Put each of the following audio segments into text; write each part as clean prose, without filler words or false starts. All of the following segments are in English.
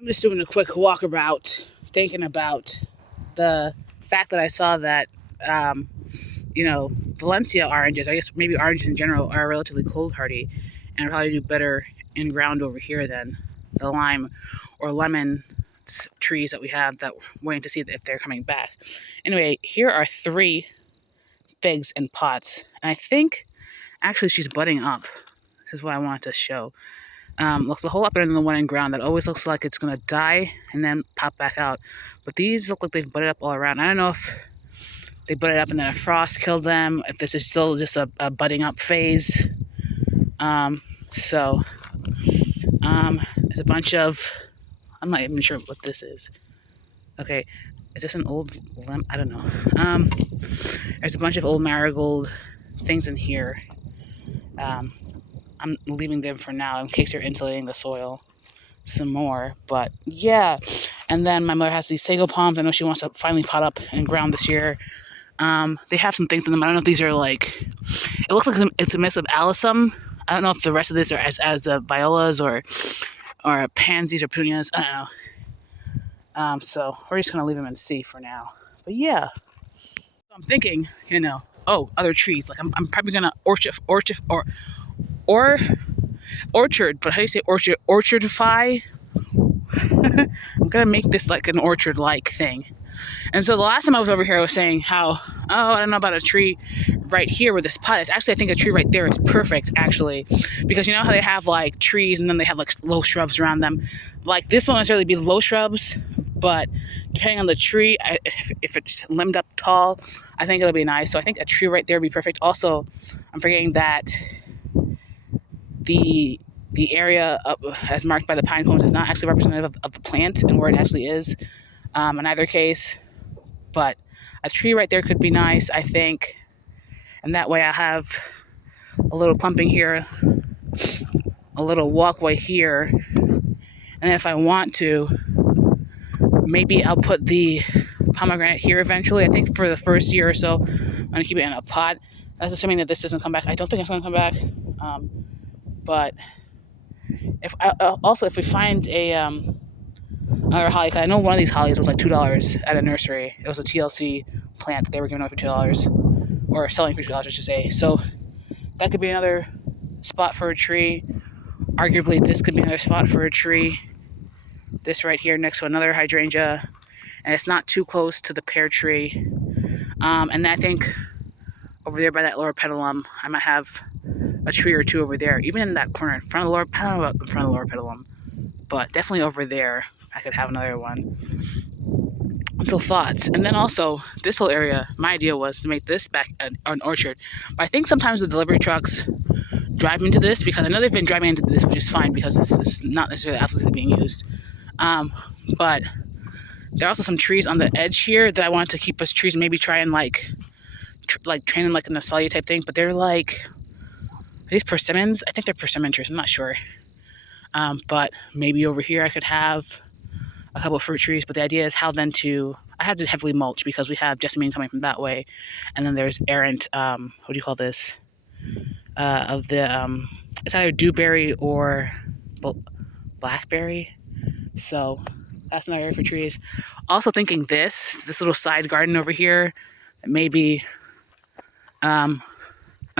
I'm just doing a quick walkabout, thinking about the fact that I saw that, um, Valencia oranges, I guess maybe oranges in general, are relatively cold hardy and probably do better in ground over here than the lime or lemon trees that we have that we're waiting to see if they're coming back. Anyway, here are 3 figs in pots, and I think actually she's budding up. This is what I wanted to show. Looks a whole lot better than the one in ground that always looks like it's going to die and then pop back out. But these look like they've budded up all around. I don't know if they budded up and then a frost killed them, if this is still just a budding up phase. So, there's a bunch of, I'm not even sure what this is. Okay, is this an old limb? I don't know. There's a bunch of old marigold things in here. I'm leaving them for now in case they're insulating the soil some more. But yeah, and then my mother has these sago palms. I know she wants to finally pot up and ground this year. They have some things in them. I don't know if these are like, it looks like it's a mix of alyssum. I don't know if the rest of this are as violas or pansies or petunias. I don't know. So we're just gonna leave them and see for now. But yeah, I'm thinking, other trees. Like I'm probably gonna orchard, but how do you say orchardify? I'm gonna make this like an orchard-like thing. And so the last time I was over here, I was saying how, I don't know about a tree right here with this pot. It's actually, I think a tree right there is perfect, actually, because you know how they have like trees and then they have like low shrubs around them. Like this won't necessarily be low shrubs, but depending on the tree, if it's limbed up tall, I think it'll be nice. So I think a tree right there would be perfect. Also, I'm forgetting that the area as marked by the pine cones is not actually representative of the plant and where it actually is in either case. But a tree right there could be nice, I think. And that way I have a little clumping here, a little walkway here. And if I want to, maybe I'll put the pomegranate here eventually. I think for the first year or so, I'm going to keep it in a pot. That's assuming that this doesn't come back. I don't think it's going to come back. But if we find another holly, because I know one of these hollies was like $2 at a nursery. It was a TLC plant that they were giving away for $2, or selling for $2, I should say. So that could be another spot for a tree. Arguably, this could be another spot for a tree. This right here next to another hydrangea, and it's not too close to the pear tree. And I think over there by that loropetalum, I might have a tree or two over there, even in that corner in front of the loropetalum, but definitely over there I could have another one. So thoughts. And then also this whole area, my idea was to make this back an orchard, but I think sometimes the delivery trucks drive into this, because I know they've been driving into this, which is fine because this is not necessarily absolutely being used. But there are also some trees on the edge here that I wanted to keep as trees, and maybe try and like train them like an asphalia type thing. But they're like, are these persimmons? I think they're persimmon trees. I'm not sure. But maybe over here I could have a couple of fruit trees. But the idea is how then I have to heavily mulch because we have jessamine coming from that way, and then there's errant. What do you call this? It's either dewberry or blackberry. So that's another area for trees. Also thinking this little side garden over here, maybe an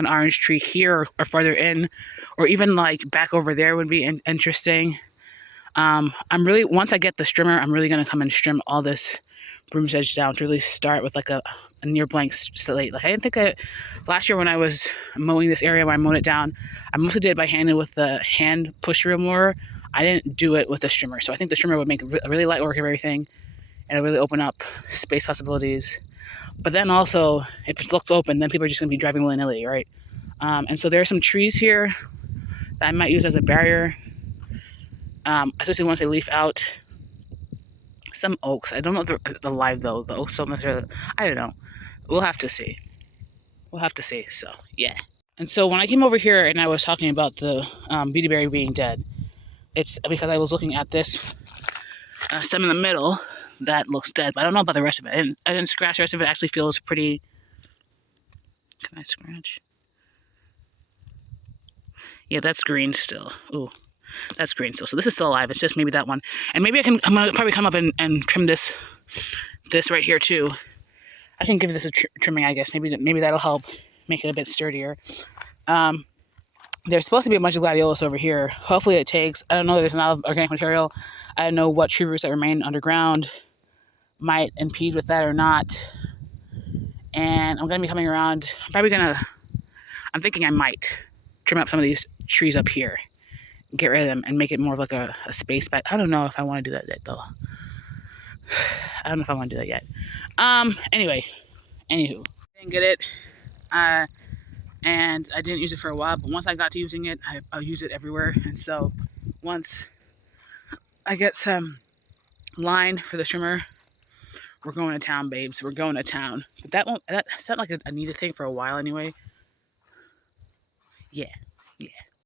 orange tree here or farther in, or even like back over there would be interesting. Once I get the strimmer, I'm really going to come and trim all this broom sedge down to really start with like a near blank slate. Like I didn't think last year when I was mowing this area, when I mowed it down, I mostly did it by hand with the hand push wheel mower. I didn't do it with the strimmer. So I think the strimmer would make a really light work of everything, and it'll really open up space possibilities. But then also, if it looks open, then people are just going to be driving willy-nilly, right? And so there are some trees here that I might use as a barrier, especially once they leaf out. Some oaks. I don't know if they're live, though. The oaks don't necessarily, I don't know. We'll have to see. So, yeah. And so when I came over here and I was talking about the beautyberry being dead, it's because I was looking at this stem in the middle that looks dead, but I don't know about the rest of it. I didn't scratch the rest of it. It actually feels pretty. Can I scratch? Yeah, that's green still. Ooh. That's green still. So this is still alive. It's just maybe that one. And maybe I'm gonna probably come up and trim this right here too. I can give this a trimming, I guess. Maybe that'll help make it a bit sturdier. There's supposed to be a bunch of gladiolus over here. Hopefully it takes. I don't know. There's not organic material. I don't know what tree roots that remain underground might impede with that or not. And I'm gonna be coming around. I'm thinking I might trim up some of these trees up here, get rid of them, and make it more of like a space bet. I don't know if I want to do that yet, though. I don't know if I want to do that yet. Anyway, anywho, I didn't get it, and I didn't use it for a while. But once I got to using it, I'll use it everywhere. And so, once I get some line for the trimmer, we're going to town, babes. We're going to town. But that's not like a needed thing for a while anyway. Yeah.